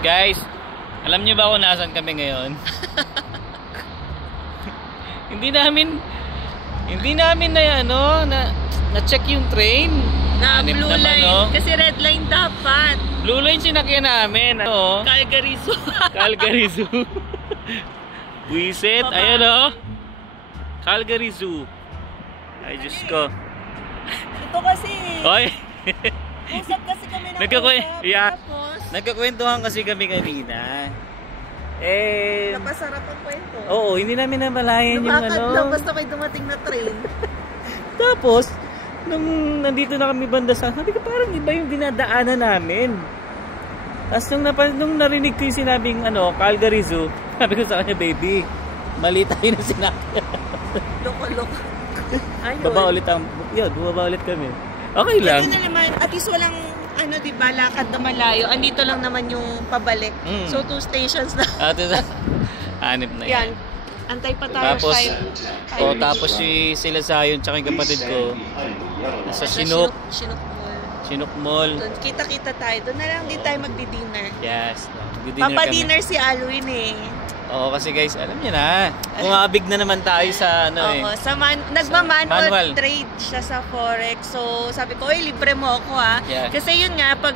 Guys, alam niyo ba kung nasaan kami ngayon? Hindi namin na-check yung train. Na blue naman, line. no? Kasi red line dapat. Blue line sinakyan namin. Ano? Calgary Zoo. Calgary Zoo. Buisit. Ayan o. Calgary Zoo. Ay, Diyos ko. Ito kasi. Oy. Usap kasi kami ng Nagkakwentuhan kasi kami kanina. Napasarap ang kwento. Oo, hindi namin namalayan yung lang basta may dumating na train. Tapos, nung nandito na kami banda sa, sabi ko parang iba yung dinadaanan namin. Tapos nung narinig ko yung sinabing Calgary Zoo, sabi ko sa kanya, baby, mali tayo na sinabi. Loko-loko. Baba ulit kami. Okay lang. Kasi na naman, at least walang diba, lakad na malayo. Andito lang naman yung pabalik. So 2 stations na. Anip na yan. Antay pa tayo. Tapos sila Zion tsaka yung kapatid ko nasa Chinook Mall. Doon kita-kita tayo. Doon na lang din tayo magdi-dinner. Yes. Papa-dinner si Alwin eh. Oo, kasi guys, alam niyo na. Umabig na naman tayo sa nagma-manual trade siya sa Forex. So, sabi ko, libre mo ako ha. Yeah. Kasi yun nga, pag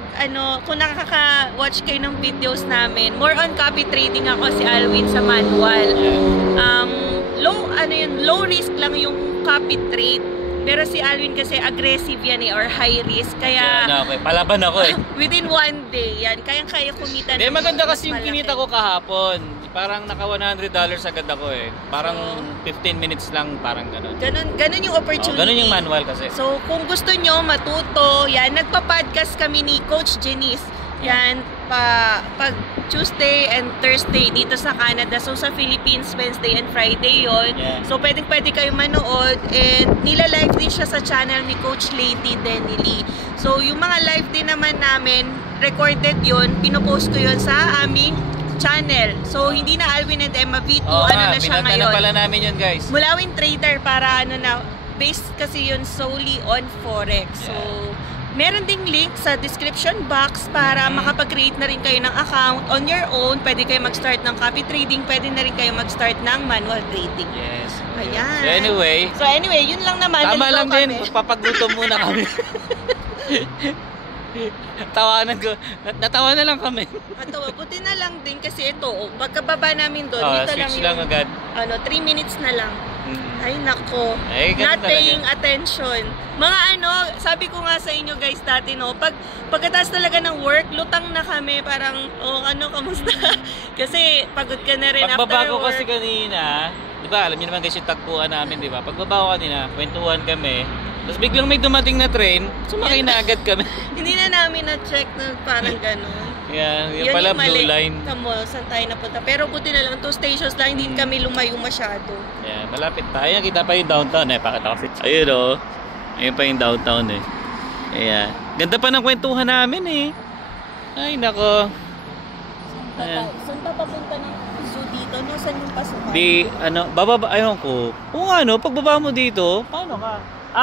kung nakaka-watch kayo ng videos namin, more on copy trading ako si Alwin sa manual. Low risk lang yung copy trade. Pero si Alwin kasi aggressive yan or high risk. Kaya, palaban ako within 1 day, yan. Kayang-kaya kumita. Hindi, maganda kasi yung kinita ko kahapon. Parang naka $100 agad ako Parang 15 minutes lang, parang gano'n. Ganun yung opportunity. Ganun yung manual kasi. So, kung gusto nyo matuto, yan, nagpa-podcast kami ni Coach Janice. Yan, pag Tuesday and Thursday dito sa Canada. So, sa Philippines, Wednesday and Friday yon. Yeah. So, pwede kayo manood. And nila-live din siya sa channel ni Coach Lady Denny. So, yung mga live din naman namin, recorded yon, pinopost ko yon sa aming channel. So, hindi na Alwin and Emma V2, na siya ngayon. Pala namin yun, guys. Mulawin Trader para based kasi yun solely on Forex. So, meron ding link sa description box para makapag-create na rin kayo ng account on your own. Pwede kayo mag-start ng copy trading. Pwede na rin kayo mag-start ng manual trading. Yes. Ayan. So anyway, yun lang naman. Tama lang din. Papagutom muna kami. Tawanan ko. Natawa na lang kami. Buti na lang din kasi ito, pagkababa namin doon, dito lang lang agad. 3 minutes na lang. Ay nako, not paying attention. Mga sabi ko nga sa inyo guys dati pagkatapos talaga ng work, lutang na kami, parang kamusta? Kasi pagod ka na rin after work. Pagbaba ko kasi kanina, di ba, alam niyo naman guys yung tagpuan namin, di ba? Pagbaba ko kanina, kwentuhan kami. Tapos biglang may dumating na train, sumakay na agad kami. Hindi na namin na-check na parang gano'n. Yung pala blue line. Tamo, saan tayo napunta? Pero buti na lang, 2 stations lang, hindi kami lumayo masyado. Yeah, malapit tayo. Kita pa yung downtown Pakita ko. Ayun ayun pa yung downtown Ayan. Ganda pa ng kwentuhan namin Ay, nako. Saan pa papunta ng zoo dito? Saan yung pasukan? Bababa, ayun ko. Kung pagbaba mo dito, paano ka?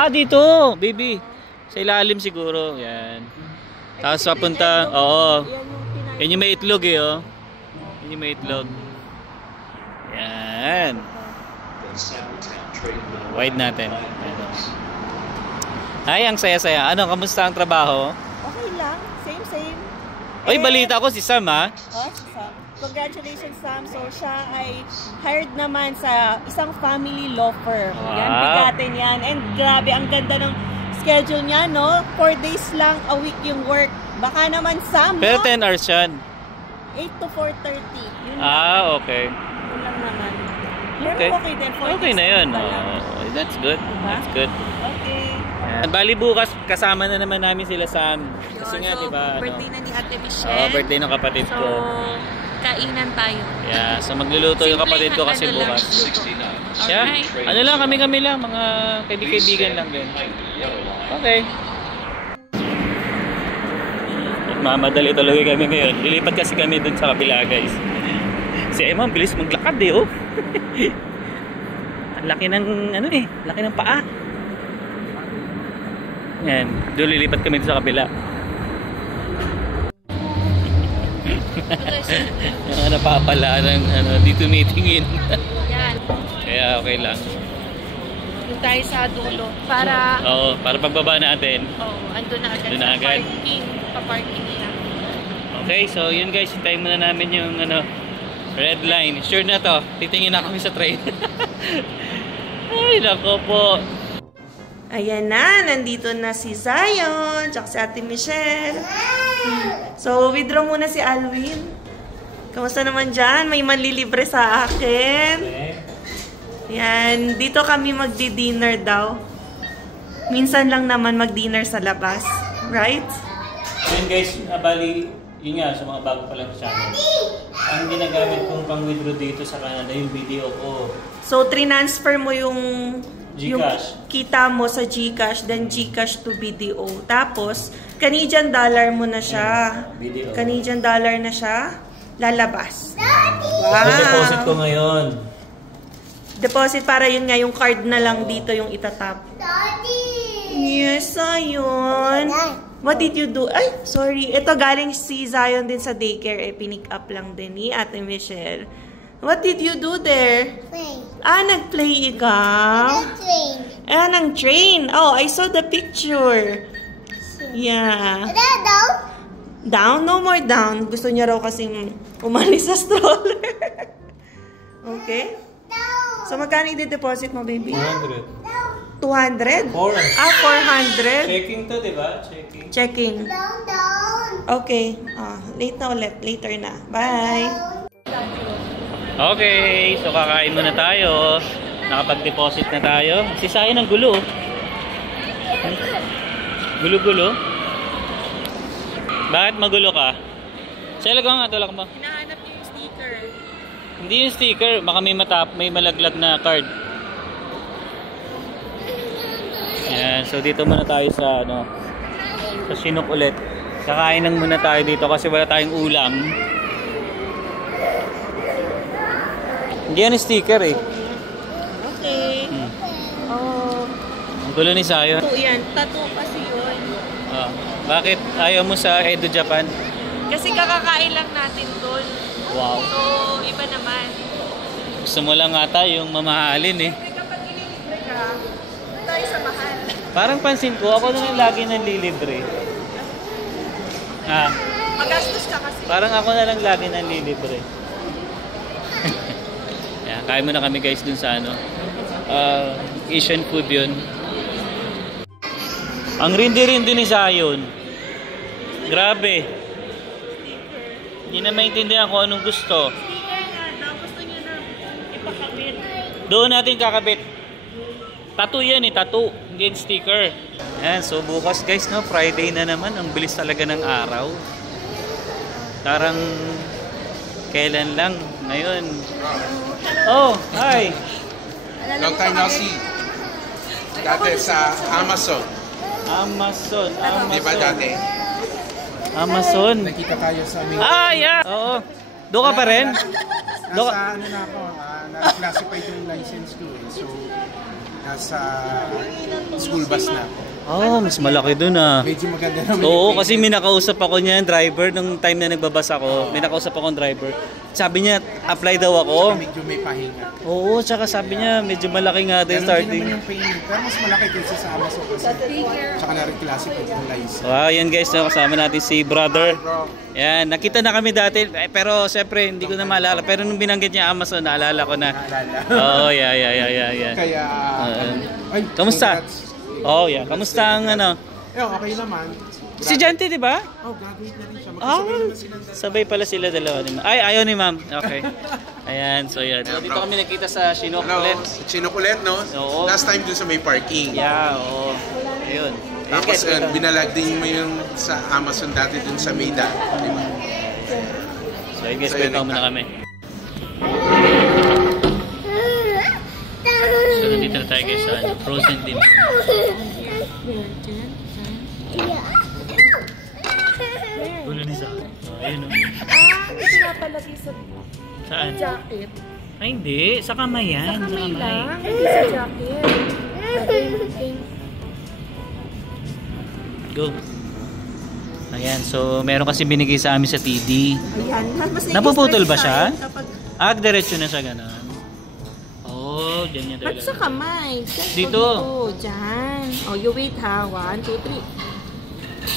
Dito, baby. Sa ilalim siguro. Yan. Tapos papunta, yan yung may itlog Yan yung may itlog. Yan. Wide natin. Ay, ang saya-saya. Kamusta ang trabaho? Okay lang. Same. Oy, balita ko si Sam Si Sam. Congratulations Sam. So siya ay hired naman sa isang family law firm. Yan, bigatin yan. And grabe, ang ganda ng schedule niya, 4 days lang a week yung work. Baka naman Sam, Pero 10 hours yan. 8 to 4:30. Yun okay. Yun lang naman. Pero okay din. Okay na yun. That's good. Diba? That's good. Okay. Bali bukas kasama na naman namin sila Sam. Kasi nga, diba? Birthday na ni Ate Michelle. Birthday ng kapatid ko. Kainan tayo. Yeah, so magluluto yung kapatid ko kasi bukas. Yeah, kami lang, mga kaibigan lang din. Okay. Mamadali talaga kami ngayon. Lilipat kasi kami dun sa kabila, guys. Si Emma, bilis maglakad Ang laki ng laki ng paa. Yan, doon lilipat kami sa kabila. Yung napapala ng di tumitingin. Yan. Kaya okay lang. Doon tayo sa dulo. Para... Oo, para pagbaba natin. Andun na agad. Doon na agad. Pa-parking niya. Okay, so yun guys, hintayin muna namin yung red line. Sure na to. Titingin na kami sa train. Ay, nako po. Ayan na, nandito na si Zion, tsaka si Ate Michelle. So, withdraw muna si Alwin. Kamusta naman dyan? May manlilibre sa akin. Yan, dito kami magdi-dinner daw. Minsan lang naman mag-dinner sa labas. Right? Yun guys, bali, yun nga, sa mga bago pa lang sa channel. Ang ginagamit kong pang-withdraw dito sa Canada, yung video ko. So, transfer mo yung Gcash. Yung kita mo sa Gcash, then Gcash to BDO. Tapos, Canadian dollar mo na siya. BDO. Canadian dollar na siya. Lalabas. Wow. Deposit ko ngayon. Deposit para yun nga, yung card na lang dito yung itatap. Yes, Zion. What did you do? Ay, sorry. Ito galing si Zion din sa daycare. Pinick up lang din ni Ate Michelle. What did you do there? Play. Nag-play ikaw? Train. Ng train. Oh, I saw the picture. Yeah. Down? Down? No more down. Gusto niya raw kasing umalis sa stroller. Okay? Down. So, magkano i-deposit mo, baby? 100. 200? 400? Checking to, di ba? Checking. Checking. Down. Okay. Late na ulit. Later na. Bye. Okay, so kakain muna tayo. Nakapag-deposit na tayo. Si Sayan ang gulo. Gulo-gulo. Bakit magulo ka? Sila ka nga, tulak mo. Hinahanap niyo yung sticker. Hindi yung sticker, baka may malaglag na card. Yan, so dito muna tayo sa sa Chinook ulit. Kakain lang muna tayo dito kasi wala tayong ulam. Hindi yan sticker eh. Okay. Ang gulo ni Sayon. Tattoo yan. Tattoo kasi yun. Bakit ayaw mo sa Edo, Japan? Kasi kakakain lang natin doon. Wow. So, iba naman. Gusto mo lang ata yung mamahalin eh. Siyempre kapag ililibre ka, doon tayo sa mahal. Parang pansin ko, ako na lang lagi nanlilibre. Magastos ka kasi. Parang ako na lang lagi nanlilibre. Yan, kain muna kami guys dun sa Asian food yun. Ang rindi-rindi ni Zion. Grabe. Hindi na maintindihan kung anong gusto. Sticker nga daw. Gusto niya na ipakabit. Doon natin kakabit. Tattoo yan eh, tattoo. Hindi sticker. Yan, so bukas guys, Friday na naman. Ang bilis talaga ng araw. Parang kailan lang. Ngayon. Oh, hi. Long time no see. Dati sa Amazon. Amazon. Di ba dati? Amazon. Nakita tayo sa aming... Yeah. Oo. Doon ka pa rin? Nasa na ako, na-classified yung license ko eh. So, nasa school bus na ako. Mas malaki doon Medyo maganda naman. Oo, kasi may nakausap ako niyan, driver, nung time na nagbabas ako. May nakausap akong driver. Sabi niya, apply daw ako. Medyo may pahinga. Oo, tsaka sabi niya, medyo malaki nga din starting. Ganun din naman yung payment. Pero mas malaki kaysa sa Amazon kasi. Tsaka na rin classified yung license. Wow, yan guys, kasama natin si brother. Yan, nakita na kami dati, pero siyempre hindi ko na maalala. Pero nung binanggit niya Amazon, naalala ko na. Oo, yeah. Kaya, ay, kamusta? congrats. Yeah. Kamusta ang Okay naman. Si Janty, di ba? Graduate na rin siya. Magkasabay naman silang dalawa. Sabay pala sila dalawa ni Ma'am. Ay, ayaw ni Ma'am. Okay. Ayan, so yan. So, dito kami nakita sa Chinook ulit. Chinook ulit, no? Oo. Last time dun sa may parking. Yeah, oo. Ayun. Tapos binalag din mo yung sa Amazon dati dun sa Maida. Diba? So yun guys, kwento muna kami. So nandito na tayo guys sa frozen din. Gulo ni Zach. Ayun o. Ito nga palagi sa Saan? jacket. Ay hindi, sa kamay yan. Sa kamay lang. Hindi sa jacket. Go. Ayan, so meron kasi binigay sa amin sa TD. Ayan. Mas Napuputol ba siya? Kapag... Diretso na siya gano'n. Oh, dyan niya Ba't sa kamay? Dito. Dyan. Oh, you wait ha. 1, 2,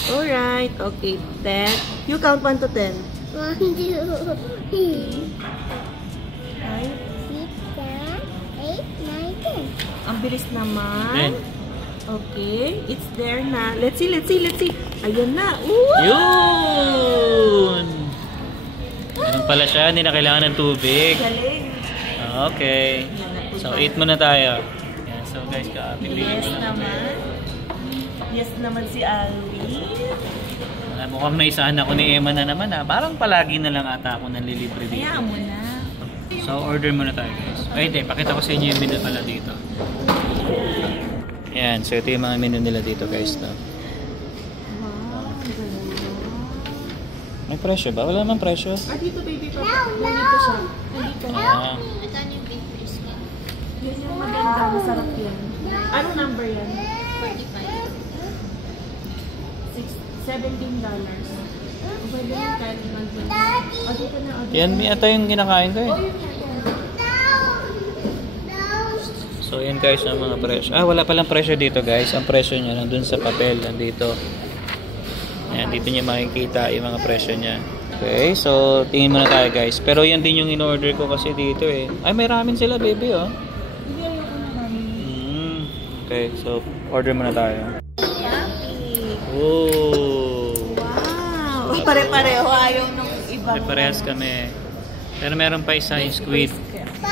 3. Alright. Okay. 10. You count 1 to 10. 1, 2, 3, 5. 6, 7, 8, 9, 10. Ang bilis naman. Okay. It's there na. Let's see. Ayan na. Ooh! Yun! Ganun pala siya, hindi na kailangan ng tubig. Galing. Okay. So, eat muna tayo. Yan, so guys, pipiliin Yes ko lang. naman. Yes naman si Alvin. Mukhang naisahan ako ni Emma na naman ha. Parang palagi na lang ata ako nanlilibre dito. Kaya mo na. So, order muna tayo guys. Ay, hindi. Pakita ko sa inyo yung menu pala dito. Yan. So, ito yung mga menu nila dito guys. No? Wow. May presyo ba? Wala naman presyo. Dito baby papa. Nandito siya. Nandito. Ah. Yan yung maganda. Masarap yan. Anong number yan? 17 $. Pwede yung kahit naman. Dito na. Yan, ito yung kinakain ko eh. Oh, yun yan. So, yan guys ang mga presyo. Wala palang presyo dito guys. Ang presyo niya nandun sa papel. Nandito. Ayan, dito niya makikita yung mga presyo niya. Okay, so tingin muna tayo guys. Pero yan din yung in-order ko kasi dito eh. Ay, may ramen sila baby oh. Hindi ayoko na namin. Okay, so order muna tayo. Yummy. Oh. Wow. Pare-pareho ayaw nung ibang. Parehas kami. Pero meron pa isa yung squid.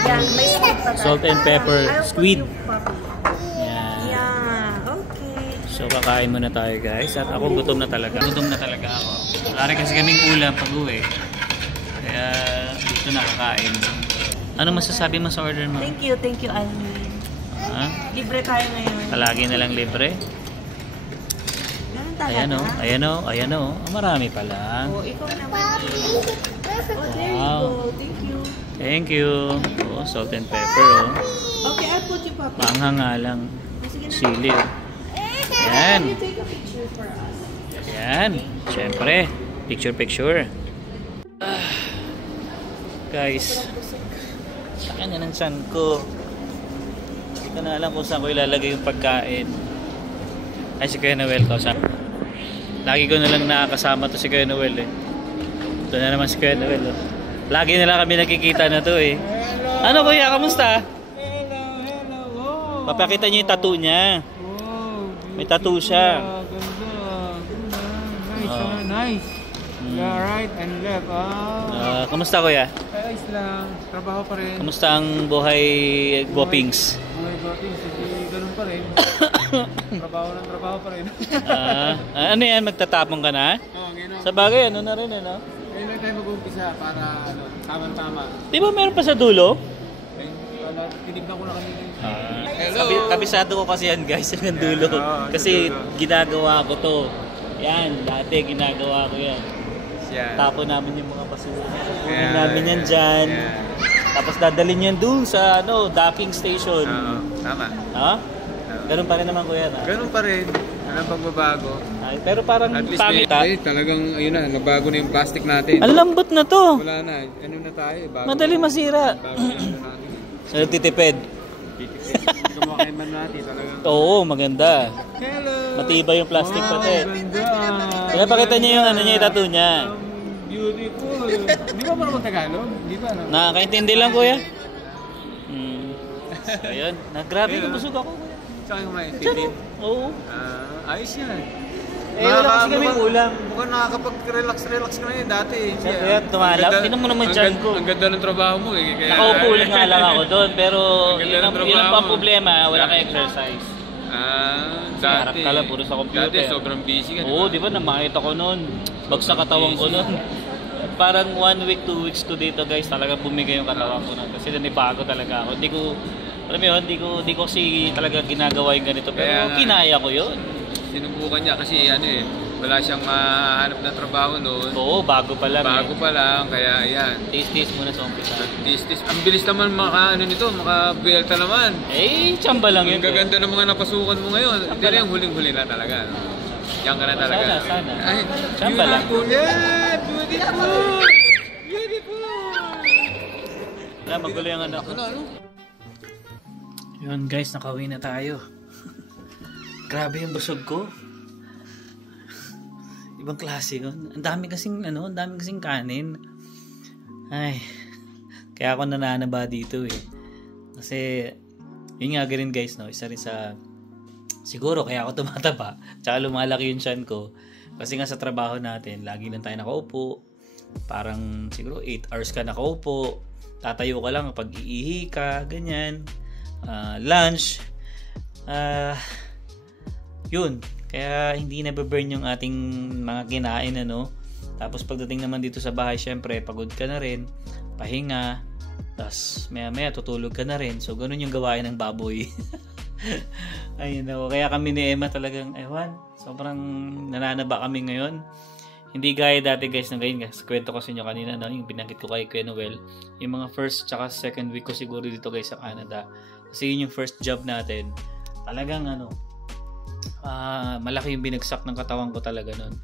Yan, may squid pa. Salt and pepper. Squid. Yan. Yeah, okay. So kakain muna tayo guys. At ako gutom na talaga. Gutom na talaga ako. Wala rin kasi kaming ulam pag uwi. Kaya dito na kakain. Ano masasabi mo sa order mo? Thank you, Alvin. Libre tayo ngayon. Palagi na lang libre. Ganun talaga. Ayan o. Marami pala. Oh, ikaw naman. Oh, there you Wow. go. Thank you. Oh, salt and pepper oh. Okay, I'll put you, Papa. Maanghang nga lang. Sige na. Sili oh. Ayan. Can you take a picture for us? Ayan. Siyempre. Picture. Guys. Sa kanya ng tiyan ko. Hindi ko na alam kung saan ko ilalagay yung pagkain. Ay, si Kuya Noel ko. Lagi ko na lang nakakasama to si Kuya Noel eh. Ito na naman si Kuya Noel oh. Lagi na lang kami nakikita na to eh. Ano kuya, kamusta? Hello. Papakita niyo yung tattoo niya. May tattoo siya. Ganda. Nice. Yeah, right and left. Kamusta kuya? Ayos lang. Trabaho pa rin. Kamusta ang buhay Guapings? Buhay Guapings, hindi ganun pa rin. Trabaho pa rin. Ano yan, magtatapong ka na? Ngayon Sa bagay, ano na rin ano? Ngayon lang tayo mag-umpisa para tama-tama. Di ba meron pa sa dulo? Tinignan ko na kanina. Kabisado ko kasi yan guys, yung dulo. Kasi ginagawa ko to. Yan, dati ginagawa ko yan. Tapo namin yung mga basura. Kunin namin yan dyan. Tapos dadalhin yan dun sa docking station. Tama. Ha? Ganun pa rin naman kuya na. Ganun pa rin. Walang pagbabago. Ay, pero parang At least pangit talagang ayun na, nabago na yung plastic natin. Ang lambot na to. Wala na. Ano na tayo? Bago Madali masira. Bago na natin. So, nagtitipid. Hindi ka makaiman natin talagang. Oo, maganda. Hello! Matibay yung plastic pati. Ganda! Kaya pakita niyo yung yung tattoo niya. Beautiful! Di ba marunong Tagalog? Di ba? No? Nakakaintindi lang kuya. So, ayun. Grabe, busog ako kuya. Saan yung may Oo. ayos yan. Wala kasi kaming ulam. Mukhang nakakapag-relax ka na yun dati. Kaya tumalab. Tingnan mo naman dyan ko. Ang ganda ng trabaho mo eh. Nakaupo lang nga lang ako doon. Pero Ang ganda yun ng ang trabaho mo. problema. Wala kang exercise. Dati. Harap ka lang, puro sa computer. Dati sobrang busy ka. Oo, di ba? Namakita ko noon. Bagsak katawan ko noon. Parang 1 week, 2 weeks to dito guys. Talaga bumigay yung katawan ko noon. Kasi nanibago talaga ako. Alam mo yun, di ko kasi talaga ginagawa yung ganito. Pero kinaya ko yun. Sinubukan niya kasi wala siyang mahanap na trabaho noon. Oo, bago pa lang. Bago pa lang, kaya yan. Tis-tis muna sa umpisa. Tis-tis. Ang bilis naman maka-belta naman. Tsamba lang yun. Ang gaganda ng mga napasukan mo ngayon. Hindi na yung huling-huli na talaga. No? Diyan ka na talaga. Sana. Ay, Saan pala? beautiful yan! Beautiful! Beautiful! Wala, magulo yung anak ko. Yun guys, nakauwi na tayo. Grabe yung busog ko. Ibang klase yun. Ang dami kasing kanin. Ay, kaya ako nananaba dito eh. Kasi, yun nga rin guys, no? Isa rin sa, siguro kaya ako tumataba. Tsaka lumalaki yung tiyan ko. Kasi nga sa trabaho natin, lagi lang tayo nakaupo. Parang siguro 8 hours ka nakaupo. Tatayo ka lang pag iihi ka, ganyan. Lunch. Yun. Kaya hindi na-burn yung ating mga kinain, ano. Tapos pagdating naman dito sa bahay, syempre, pagod ka na rin. Pahinga. Tapos maya-maya tutulog ka na rin. So, ganun yung gawain ng baboy. Ayun ako. Kaya kami ni Emma talagang, sobrang nananaba kami ngayon. Hindi gaya dati guys na ngayon. Kwento ko sa inyo kanina, no? Yung binanggit ko kay Kuya Noel. Yung mga first tsaka second week ko siguro dito guys sa Canada. Kasi yun yung first job natin. Talagang malaki yung binagsak ng katawan ko talaga nun.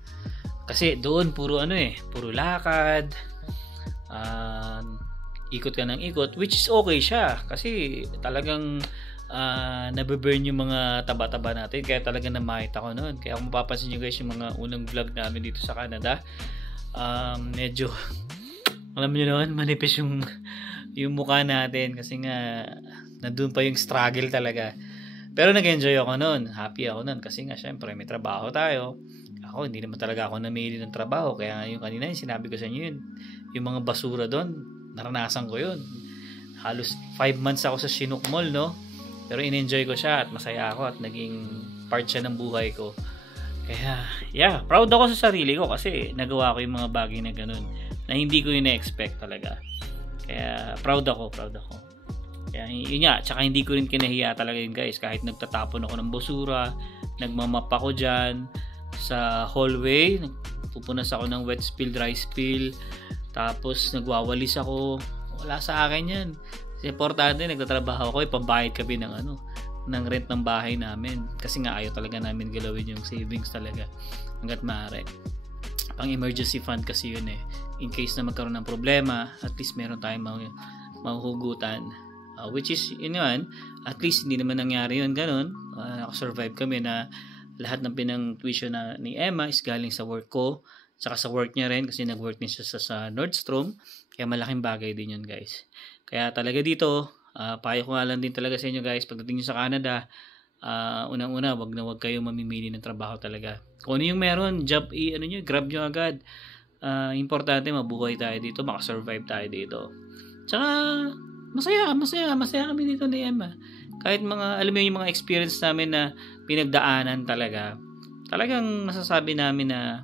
Kasi doon puro puro lakad. Ikot ka ng ikot, which is okay siya. Kasi talagang nabe-burn yung mga taba-taba natin. Kaya talaga namahit ako noon. Kaya kung mapapansin nyo guys yung mga unang vlog namin dito sa Canada, medyo alam nyo naman, manipis yung mukha natin. Kasi nga nandun pa yung struggle talaga. Pero nag-enjoy ako noon. Happy ako noon. Kasi nga syempre may trabaho tayo. Ako hindi naman talaga ako namili ng trabaho. Kaya yung kanina yung sinabi ko sa inyo yun. Yung mga basura doon, naranasan ko yun. Halos 5 months ako sa Chinook Mall, no? Pero in-enjoy ko siya at masaya ako at naging part siya ng buhay ko. Kaya, proud ako sa sarili ko kasi nagawa ko yung mga bagay na ganun na hindi ko ina-expect talaga. Kaya, proud ako. Kaya, yun nga, tsaka hindi ko rin kinahiya talaga yun guys. Kahit nagtatapon ako ng basura, nagmamap ako dyan sa hallway, pupunas ako ng wet spill, dry spill, tapos nagwawalis ako. Wala sa akin yan. Kasi importante, nagtatrabaho ako, pambayad kami ng rent ng bahay namin. Kasi nga ayaw talaga namin galawin yung savings talaga hanggat maaari. Pang emergency fund kasi yun eh. In case na magkaroon ng problema, at least meron tayong mahuhugutan. Which is, yun naman, at least hindi naman nangyari yun ganun. Nakasurvive kami na lahat ng pinang-tuition ni Emma is galing sa work ko. Saka sa work niya rin kasi nag-work din siya sa Nordstrom. Kaya malaking bagay din yun guys. Kaya talaga dito, payo ko nga lang din talaga sa inyo guys, pagdating nyo sa Canada, unang-una, wag kayo mamimili ng trabaho talaga. Kung ano yung meron, job, grab nyo agad. Importante, mabuhay tayo dito, makasurvive tayo dito. Tsaka, masaya kami dito ni Emma. Kahit alam mo yung mga experience namin na pinagdaanan talagang masasabi namin na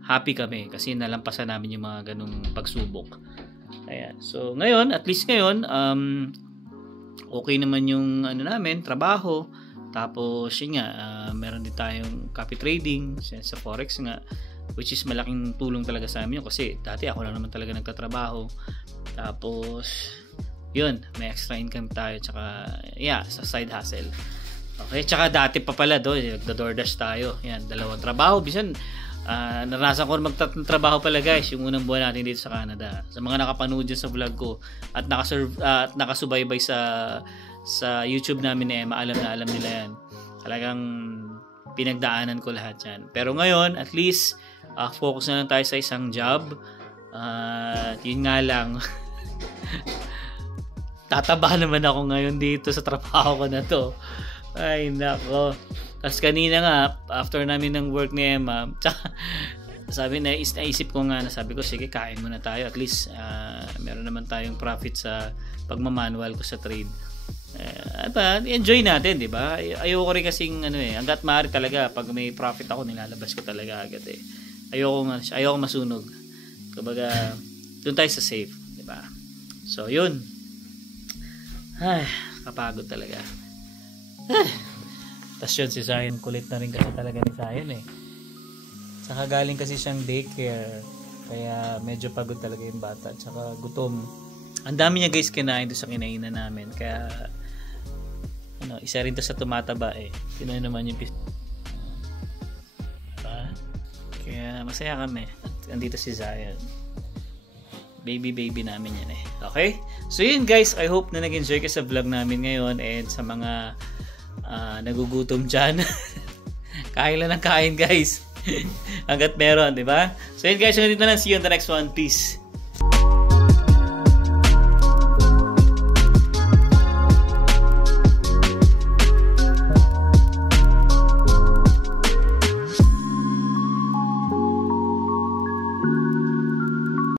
happy kami kasi nalampasan namin yung mga ganung pagsubok. Ayan. So, ngayon, at least ngayon, okay naman yung namin, trabaho. Tapos, yun nga, meron din tayong copy trading sa Forex nga, which is malaking tulong talaga sa amin yun kasi dati ako lang naman talaga nagtatrabaho. Tapos, yun, may extra income tayo tsaka, sa side hustle. Okay, tsaka dati pa pala nagda-DoorDash tayo. Yan, 2 trabaho. Bisan, naranasan ko magtatrabaho pala guys yung unang buwan natin dito sa Canada. Sa mga nakapanood dyan sa vlog ko at nakasubaybay sa YouTube namin ni Emma, alam nila yan. Talagang pinagdaanan ko lahat yan. Pero ngayon, at least focus na lang tayo sa isang job. Yun nga lang tataba naman ako ngayon dito sa trabaho ko na to. Ay nako. Tapos kanina nga, after namin ng work ni Emma, naisip ko nga, sabi ko, sige, kain muna tayo. At least, meron naman tayong profit sa pagmamanual ko sa trade. Enjoy natin, di ba? Ayoko rin kasing, hanggat maaari talaga, pag may profit ako, nilalabas ko talaga agad eh. Ayoko masunog. Kumbaga, doon tayo sa safe, di ba? So, yun. Ay, kapagod talaga. Tapos yun, si Zion, kulit na rin kasi talaga ni Zion eh. Saka galing kasi siyang daycare. Kaya medyo pagod talaga yung bata. Tsaka gutom. Ang dami niya guys kinain doon sa kinainan namin. Kaya, isa rin to sa tumataba eh. Sino naman yung Kaya masaya kami. At andito si Zion. Baby namin yan eh. Okay? So yun guys, I hope na nag-enjoy ka sa vlog namin ngayon, and sa mga nagugutom dyan. Kain lang ng kain guys. Hanggat meron, di ba? So yun guys, hanggang dito na lang. See you on the next one. Peace.